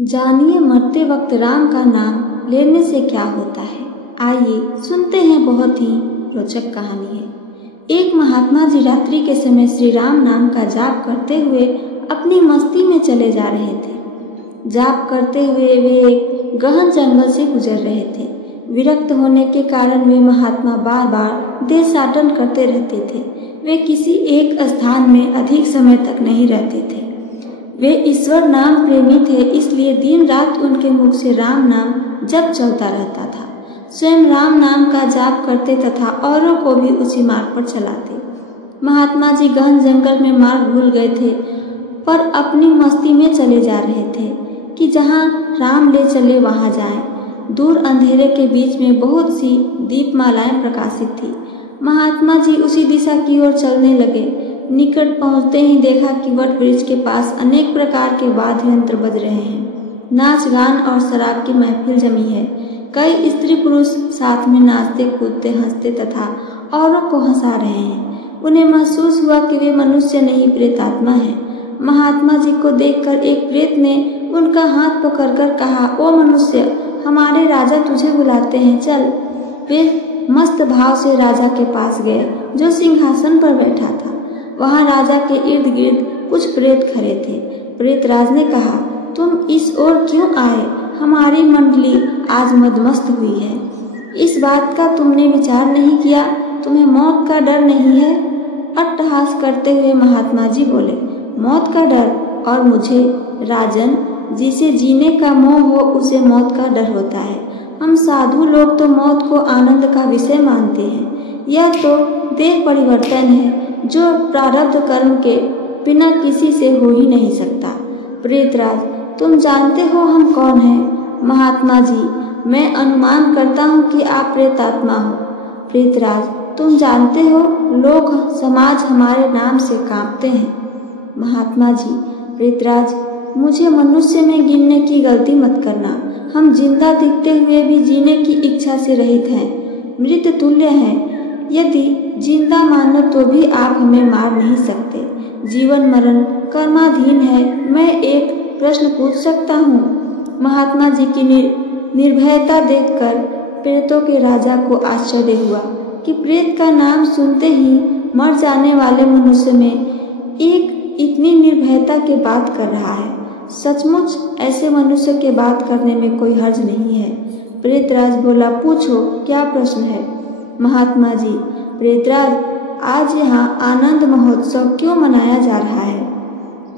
जानिए मरते वक्त राम का नाम लेने से क्या होता है। आइए सुनते हैं, बहुत ही रोचक कहानी है। एक महात्मा जी रात्रि के समय श्री राम नाम का जाप करते हुए अपनी मस्ती में चले जा रहे थे। जाप करते हुए वे एक गहन जंगल से गुजर रहे थे। विरक्त होने के कारण वे महात्मा बार बार देशाटन करते रहते थे। वे किसी एक स्थान में अधिक समय तक नहीं रहते थे। वे ईश्वर नाम प्रेमी थे, इसलिए दिन रात उनके मुख से राम नाम जप चलता रहता था। स्वयं राम नाम का जाप करते तथा औरों को भी उसी मार्ग पर चलाते। महात्मा जी गहन जंगल में मार्ग भूल गए थे, पर अपनी मस्ती में चले जा रहे थे कि जहाँ राम ले चले वहाँ जाएं। दूर अंधेरे के बीच में बहुत सी दीपमालाएं प्रकाशित थी। महात्मा जी उसी दिशा की ओर चलने लगे। निकट पहुंचते ही देखा कि वट वृक्ष के पास अनेक प्रकार के वाद्य यंत्र बज रहे हैं। नाच गान और शराब की महफिल जमी है। कई स्त्री पुरुष साथ में नाचते कूदते हंसते तथा औरों को हंसा रहे हैं। उन्हें महसूस हुआ कि वे मनुष्य नहीं प्रेतात्मा हैं। महात्मा जी को देखकर एक प्रेत ने उनका हाथ पकड़कर कहा, ओ मनुष्य, हमारे राजा तुझे बुलाते हैं, चल। वे मस्त भाव से राजा के पास गए, जो सिंहासन पर बैठा था। वहां राजा के इर्द गिर्द कुछ प्रेत खड़े थे। प्रेतराज ने कहा, तुम इस ओर क्यों आए? हमारी मंडली आज मदमस्त हुई है। इस बात का तुमने विचार नहीं किया? तुम्हें मौत का डर नहीं है? अट्टहास करते हुए महात्मा जी बोले, मौत का डर? और मुझे? राजन, जिसे जीने का मोह हो उसे मौत का डर होता है। हम साधु लोग तो मौत को आनंद का विषय मानते हैं। यह तो देह परिवर्तन है, जो प्रारब्ध कर्म के बिना किसी से हो ही नहीं सकता। प्रेतराज, तुम जानते हो हम कौन हैं? महात्मा जी, मैं अनुमान करता हूँ कि आप प्रेतात्मा हो। प्रेतराज, तुम जानते हो लोग समाज हमारे नाम से कांपते हैं। महात्मा जी, प्रेतराज, मुझे मनुष्य में गिनने की गलती मत करना। हम जिंदा दिखते हुए भी जीने की इच्छा से रहित हैं, मृत तुल्य हैं। यदि जिंदा मानो तो भी आप हमें मार नहीं सकते। जीवन मरण कर्माधीन है। मैं एक प्रश्न पूछ सकता हूँ? महात्मा जी की निर्भयता देखकर प्रेतों के राजा को आश्चर्य हुआ कि प्रेत का नाम सुनते ही मर जाने वाले मनुष्य में एक इतनी निर्भयता की बात कर रहा है। सचमुच ऐसे मनुष्य के बात करने में कोई हर्ज नहीं है। प्रेतराज बोला, पूछो, क्या प्रश्न है? महात्मा जी, प्रेतराज, आज यहाँ आनंद महोत्सव क्यों मनाया जा रहा है?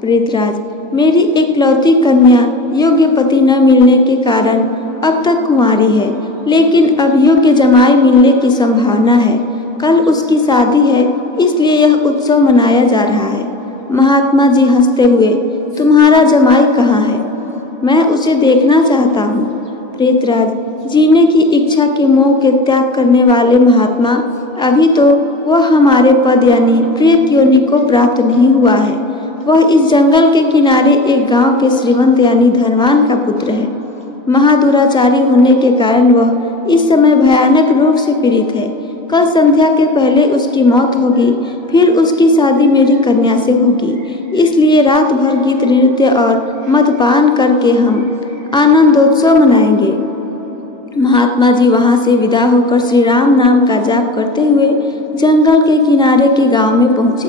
प्रेतराज, मेरी एकलौती कन्या योग्य पति न मिलने के कारण अब तक कुंवारी है, लेकिन अब योग्य जमाई मिलने की संभावना है। कल उसकी शादी है, इसलिए यह उत्सव मनाया जा रहा है। महात्मा जी हंसते हुए, तुम्हारा जमाई कहाँ है? मैं उसे देखना चाहता हूँ। प्रेतराज, जीने की इच्छा के मोह के त्याग करने वाले महात्मा, अभी तो वह हमारे पद यानी प्रेत योनि को प्राप्त नहीं हुआ है। वह इस जंगल के किनारे एक गांव के श्रीमंत यानी धनवान का पुत्र है। महादुराचारी होने के कारण वह इस समय भयानक रोग से पीड़ित है। कल संध्या के पहले उसकी मौत होगी, फिर उसकी शादी मेरी कन्या से होगी। इसलिए रात भर गीत नृत्य और मदपान करके हम आनंदोत्सव मनाएंगे। महात्मा जी वहां से विदा होकर श्री राम नाम का जाप करते हुए जंगल के किनारे के गांव में पहुंचे।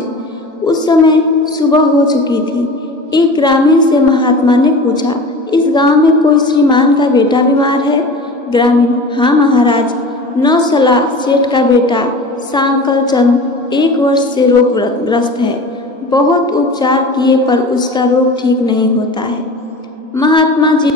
उस समय सुबह हो चुकी थी। एक ग्रामीण से महात्मा ने पूछा, इस गांव में कोई श्रीमान का बेटा बीमार है? ग्रामीण, हाँ महाराज, नौसला सेठ का बेटा सांकल चंद 1 वर्ष से रोगग्रस्त है। बहुत उपचार किए पर उसका रोग ठीक नहीं होता है। महात्मा जी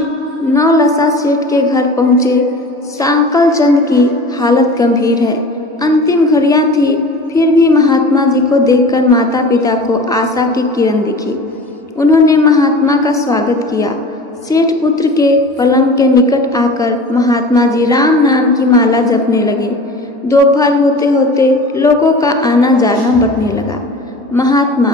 नौलसा सेठ के घर पहुंचे। सांकल चंद की हालत गंभीर है। अंतिम घड़ियां थी, फिर भी महात्मा जी को देखकर माता पिता को आशा की किरण दिखी। उन्होंने महात्मा का स्वागत किया। सेठ पुत्र के पलंग के निकट आकर महात्मा जी राम नाम की माला जपने लगे। दोपहर होते होते लोगों का आना जाना बढ़ने लगा। महात्मा,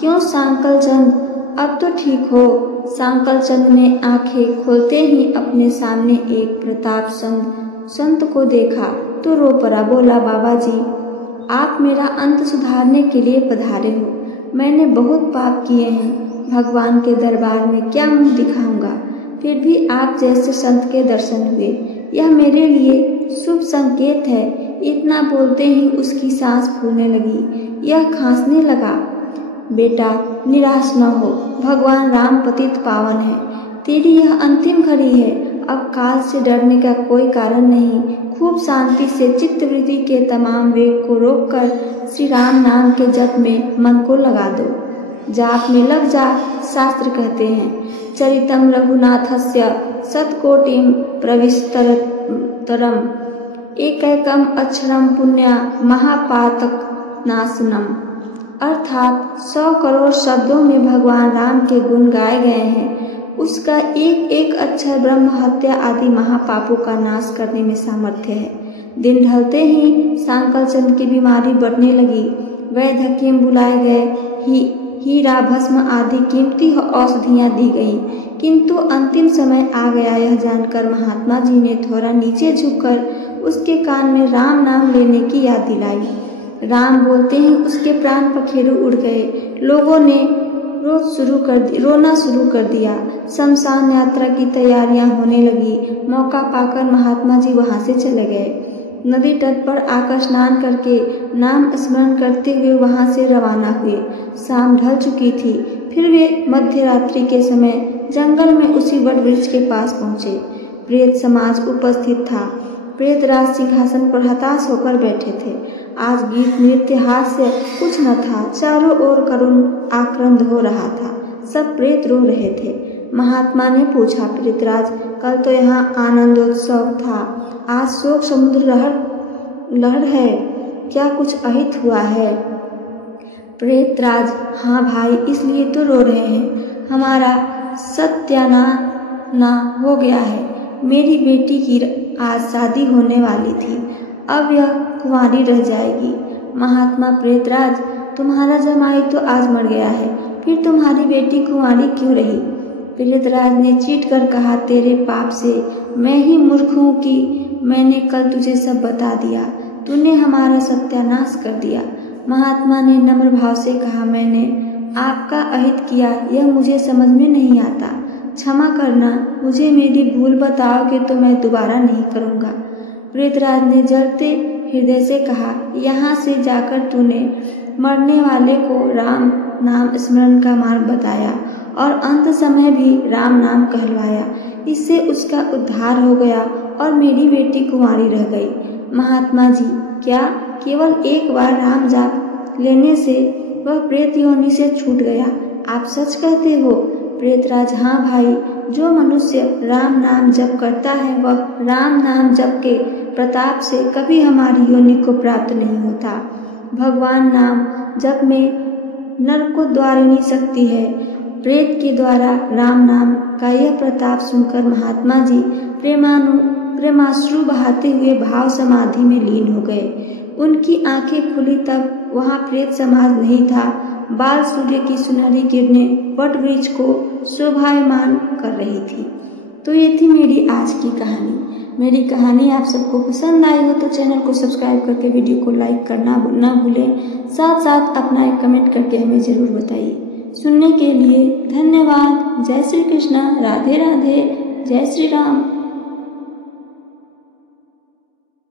क्यों सांकल चंद, अब तो ठीक हो? सांकल चंद ने आंखें खोलते ही अपने सामने एक प्रताप संत को देखा तो रो पड़ा। बोला, बाबा जी, आप मेरा अंत सुधारने के लिए पधारे हो। मैंने बहुत पाप किए हैं, भगवान के दरबार में क्या मुंह दिखाऊंगा? फिर भी आप जैसे संत के दर्शन हुए, यह मेरे लिए शुभ संकेत है। इतना बोलते ही उसकी सांस फूलने लगी, यह खांसने लगा। बेटा निराश न हो, भगवान राम पतित पावन है। तेरी यह अंतिम घड़ी है, अब काल से डरने का कोई कारण नहीं। खूब शांति से चित्तवृत्ति के तमाम वेग को रोककर श्री राम नाम के जप में मन को लगा दो। जाप में लग जा। शास्त्र कहते हैं, चरितम रघुनाथस्य शतकोटिम प्रविस्तरम एकैकम अक्षरम पुण्य महापातक नाशनम। अर्थात 100 करोड़ शब्दों में भगवान राम के गुण गाए गए हैं। उसका एक एक अक्षर ब्रह्म हत्या आदि महापापों का नाश करने में सामर्थ्य है। दिन ढलते ही सांकलचंद की बीमारी बढ़ने लगी। वैद्य हकीम बुलाए गए, हीरा भस्म आदि कीमती औषधियाँ दी गईं, किंतु अंतिम समय आ गया यह जानकर महात्मा जी ने थोड़ा नीचे झुककर उसके कान में राम नाम लेने की याद दिलाई। राम बोलते ही उसके प्राण पखेरु उड़ गए। लोगों ने रोना शुरू कर दिया। शमशान यात्रा की तैयारियां होने लगी। मौका पाकर महात्मा जी वहां से चले गए। नदी तट पर आकर स्नान करके नाम स्मरण करते हुए वहां से रवाना हुए। शाम ढल चुकी थी। फिर वे मध्य रात्रि के समय जंगल में उसी वट वृक्ष के पास पहुंचे। प्रेत समाज उपस्थित था। प्रेतराज सिंहासन पर हताश होकर बैठे थे। आज गीत नृत्य हास्य कुछ न था। चारों ओर करुण आक्रंद हो रहा था। सब प्रेत रो रहे थे। महात्मा ने पूछा, प्रेतराज, कल तो यहाँ आनंदोत्सव था, आज शोक समुद्र लहर है, क्या कुछ अहित हुआ है? प्रेतराज, हाँ भाई, इसलिए तो रो रहे हैं। हमारा सत्यानाश हो गया है। मेरी बेटी की आज शादी होने वाली थी, अब यह कुंवारी रह जाएगी। महात्मा, प्रेतराज, तुम्हारा जमाई तो आज मर गया है, फिर तुम्हारी बेटी कुंवारी क्यों रही? प्रेतराज ने चीट कर कहा, तेरे पाप से मैं ही मूर्ख हूँ कि मैंने कल तुझे सब बता दिया। तूने हमारा सत्यानाश कर दिया। महात्मा ने नम्र भाव से कहा, मैंने आपका अहित किया यह मुझे समझ में नहीं आता। क्षमा करना, मुझे मेरी भूल बताओगे तो मैं दोबारा नहीं करूँगा। प्रेतराज ने जलते हृदय से कहा, यहाँ से जाकर तूने मरने वाले को राम नाम स्मरण का मार्ग बताया और अंत समय भी राम नाम कहलवाया। इससे उसका उद्धार हो गया और मेरी बेटी कुंवारी रह गई। महात्मा जी, क्या केवल एक बार राम जाप लेने से वह प्रेत योनि से छूट गया? आप सच कहते हो? प्रेतराज, हाँ भाई, जो मनुष्य राम नाम जप करता है वह राम नाम जप के प्रताप से कभी हमारी योनि को प्राप्त नहीं होता। भगवान नाम जप में नर को द्वारिणी शक्ति है। प्रेत के द्वारा राम नाम का यह प्रताप सुनकर महात्मा जी प्रेमाश्रु बहाते हुए भाव समाधि में लीन हो गए। उनकी आंखें खुली तब वहां प्रेत समाज नहीं था। बाल सूर्य की सुनहरी किरणें वट वृक्ष को शोभायमान कर रही थी। तो ये थी मेरी आज की कहानी। मेरी कहानी आप सबको पसंद आई हो तो चैनल को सब्सक्राइब करके वीडियो को लाइक करना ना भूलें। साथ साथ अपना एक कमेंट करके हमें ज़रूर बताइए। सुनने के लिए धन्यवाद। जय श्री कृष्णा, राधे राधे, जय श्री राम।